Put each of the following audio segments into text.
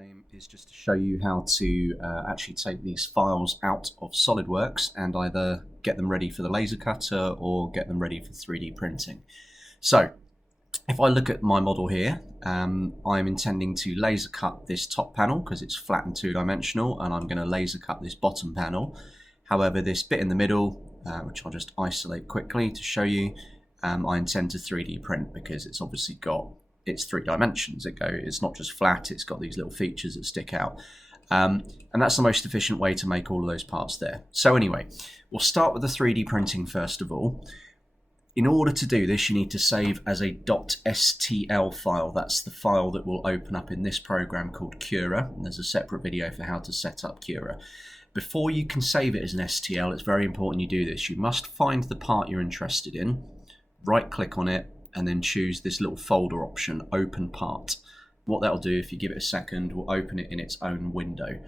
Aim is just to show you how to actually take these files out of SolidWorks and either get them ready for the laser cutter or get them ready for 3D printing. So if I look at my model here, I'm intending to laser cut this top panel because it's flat and two-dimensional, and I'm going to laser cut this bottom panel. However, this bit in the middle, which I'll just isolate quickly to show you, I intend to 3D print because it's obviously got its 3 dimensions. It's not just flat, it's got these little features that stick out. And that's the most efficient way to make all of those parts there. So anyway, we'll start with the 3D printing first of all. In order to do this, you need to save as a .stl file. That's the file that will open up in this program called Cura. And there's a separate video for how to set up Cura. Before you can save it as an STL, it's very important you do this. You must find the part you're interested in, right click on it, and then choose this little folder option, open part. What that'll do, if you give it a second, will open it in its own window.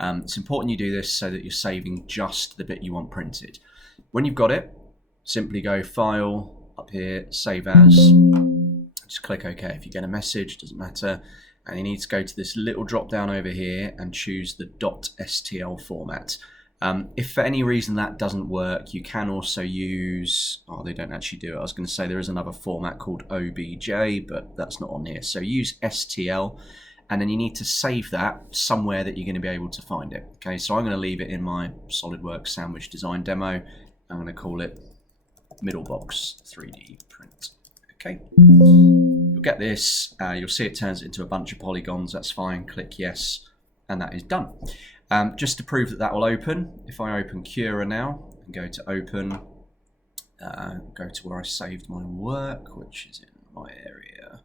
It's important you do this so that you're saving just the bit you want printed. When you've got it, simply go File, up here, Save As. Just click OK. If you get a message, doesn't matter. And you need to go to this little drop down over here and choose the .stl format. If for any reason that doesn't work, you can also use, they don't actually do it. I was going to say there is another format called OBJ, but that's not on here. So use STL, and then you need to save that somewhere that you're going to be able to find it. Okay, so I'm going to leave it in my SolidWorks sandwich design demo. I'm going to call it Middlebox 3D print. Okay, you'll get this. You'll see it turns it into a bunch of polygons. That's fine. Click yes, and that is done. Just to prove that that will open, if I open Cura now and go to open, go to where I saved my work, which is in my area,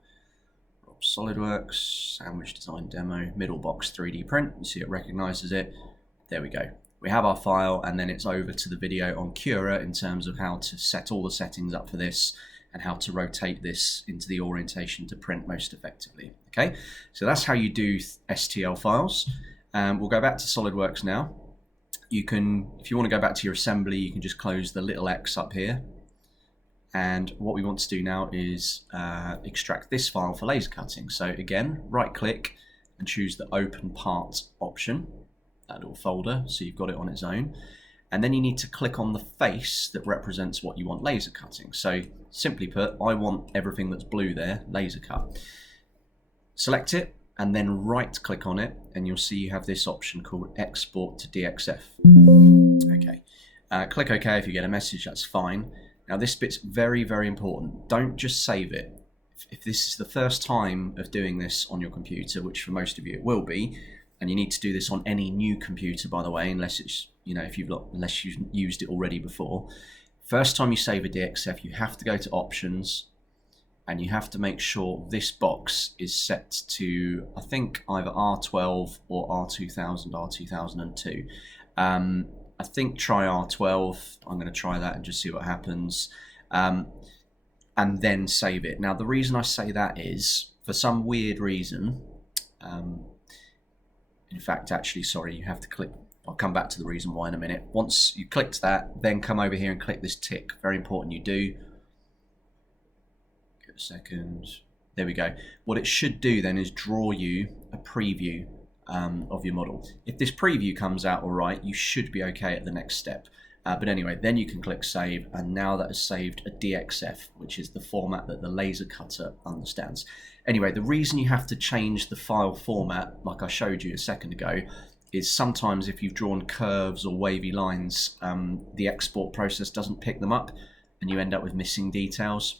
SolidWorks, Sandwich Design Demo, Middlebox 3D Print. You see it recognizes it. There we go. We have our file, and then it's over to the video on Cura in terms of how to set all the settings up for this and how to rotate this into the orientation to print most effectively. Okay, so that's how you do STL files. We'll go back to SolidWorks now. You can, if you want to go back to your assembly, you can just close the little X up here. And what we want to do now is extract this file for laser cutting. So again, right click and choose the open part option, that little folder, so you've got it on its own. And then you need to click on the face that represents what you want laser cutting. So simply put, I want everything that's blue there, laser cut. Select it, and then right click on it, and you'll see you have this option called Export to DXF. Okay, click OK if you get a message, that's fine. Now this bit's very, very important. Don't just save it. If this is the first time of doing this on your computer, which for most of you it will be, and you need to do this on any new computer, by the way, unless it's, unless you've used it already before. First time you save a DXF, you have to go to Options, and you have to make sure this box is set to, I think, either R12 or R2000, R2002. I think try R12. I'm going to try that and just see what happens. And then save it. Now, the reason I say that is, for some weird reason, in fact, actually, sorry, you have to click. I'll come back to the reason why in a minute. Once you clicked that, then come over here and click this tick. Very important you do. Second, there we go. What it should do then is draw you a preview of your model. If this preview comes out all right, you should be okay at the next step. But anyway, then you can click save, and now that has saved a DXF, which is the format that the laser cutter understands. Anyway, the reason you have to change the file format, like I showed you a second ago, is sometimes if you've drawn curves or wavy lines, the export process doesn't pick them up, and you end up with missing details.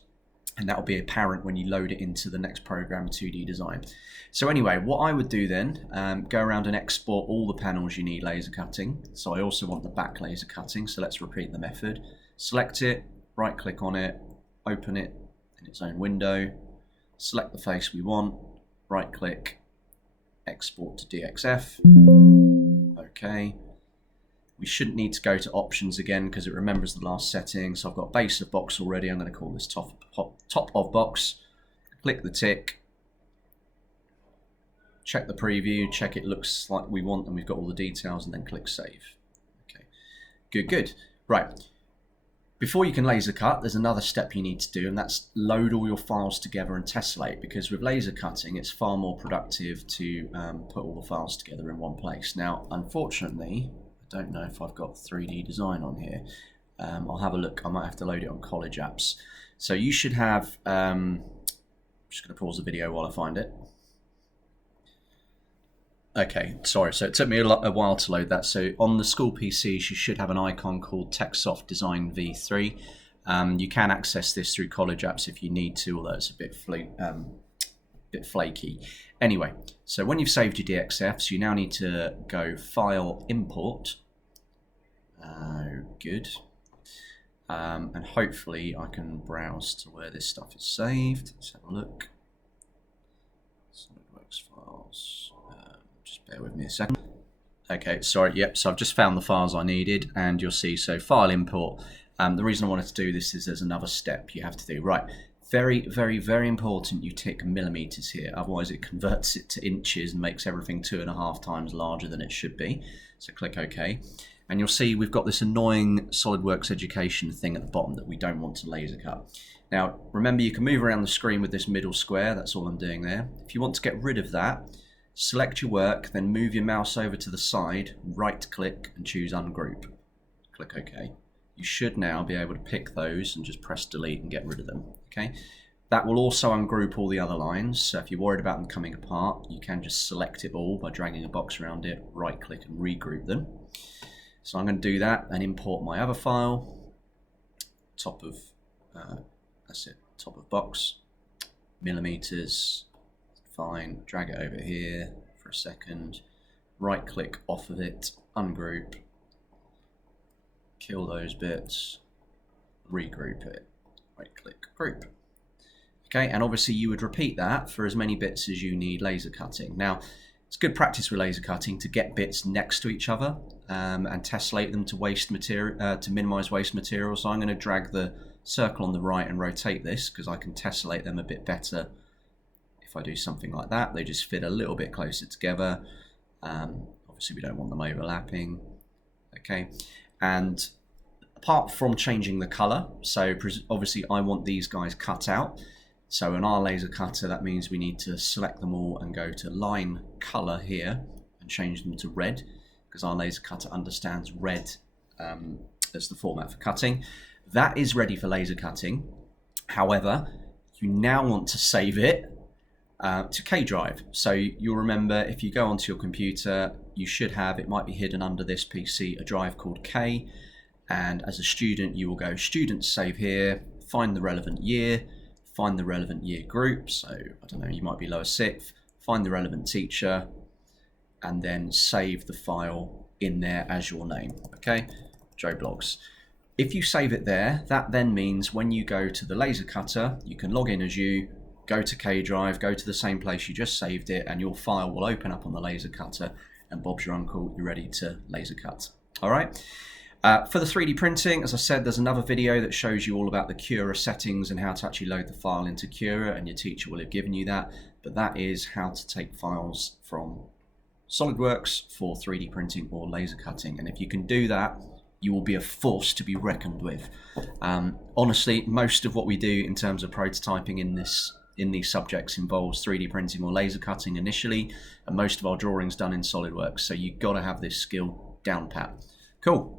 And that will be apparent when you load it into the next program, 2D Design. So anyway, what I would do then, go around and export all the panels you need laser cutting. So I also want the back laser cutting, so let's repeat the method. Select it, right click on it, open it in its own window, select the face we want, right click, export to DXF. Okay. We shouldn't need to go to options again because it remembers the last setting. So I've got base of box already. I'm going to call this top of box. Click the tick. Check the preview. Check it looks like we want and we've got all the details, and then click save. Okay, good. Right. Before you can laser cut, there's another step you need to do, and that's load all your files together and tessellate, because with laser cutting, it's far more productive to put all the files together in one place. Now, unfortunately, I don't know if I've got 3D design on here. I'll have a look. I might have to load it on college apps. So you should have, I'm just going to pause the video while I find it. Okay, sorry, so it took me a while to load that. So on the school PCs, you should have an icon called TechSoft Design V3. You can access this through college apps if you need to, although it's a bit flaky. Anyway, so when you've saved your DXFs, you now need to go File, Import. Good. And hopefully I can browse to where this stuff is saved. Let's have a look. SolidWorks files. Just bear with me a second. Okay, sorry, yep, so I've just found the files I needed, and you'll see, so file import. The reason I wanted to do this is there's another step you have to do. Right, very, very, very important you tick millimeters here, otherwise it converts it to inches and makes everything 2.5 times larger than it should be. So click OK. And you'll see we've got this annoying SolidWorks education thing at the bottom that we don't want to laser cut. Now, remember, you can move around the screen with this middle square. That's all I'm doing there. If you want to get rid of that, select your work, then move your mouse over to the side, right-click, and choose Ungroup. Click OK. You should now be able to pick those and just press Delete and get rid of them. Okay. That will also ungroup all the other lines. So if you're worried about them coming apart, you can just select it all by dragging a box around it, right-click, and regroup them. So I'm going to do that and import my other file. Top of that's it. Top of box. Millimeters. Fine. Drag it over here for a second. Right click off of it. Ungroup. Kill those bits. Regroup it. Right click. Group. Okay, and obviously you would repeat that for as many bits as you need laser cutting. Now, it's good practice with laser cutting to get bits next to each other and tessellate them to waste material, to minimize waste material. So I'm going to drag the circle on the right and rotate this because I can tessellate them a bit better. If I do something like that, they just fit a little bit closer together. Obviously, we don't want them overlapping. Okay, and apart from changing the color, so obviously I want these guys cut out. So in our laser cutter, that means we need to select them all and go to line color here and change them to red, because our laser cutter understands red as the format for cutting. That is ready for laser cutting. However, you now want to save it to K drive. So you'll remember, if you go onto your computer, you should have, it might be hidden under this PC, a drive called K. And as a student, you will go student save here, find the relevant year, find the relevant year group. So I don't know, you might be lower sixth, find the relevant teacher, and then save the file in there as your name. Okay, Joe Blogs. If you save it there, that then means when you go to the laser cutter, you can log in as you, go to K drive, go to the same place you just saved it, and your file will open up on the laser cutter, and Bob's your uncle, you're ready to laser cut. All right. For the 3D printing, as I said, there's another video that shows you all about the Cura settings and how to actually load the file into Cura, and your teacher will have given you that. But that is how to take files from SolidWorks for 3D printing or laser cutting. And if you can do that, you will be a force to be reckoned with. Honestly, most of what we do in terms of prototyping in these subjects involves 3D printing or laser cutting initially, and most of our drawings done in SolidWorks. So you've got to have this skill down pat. Cool.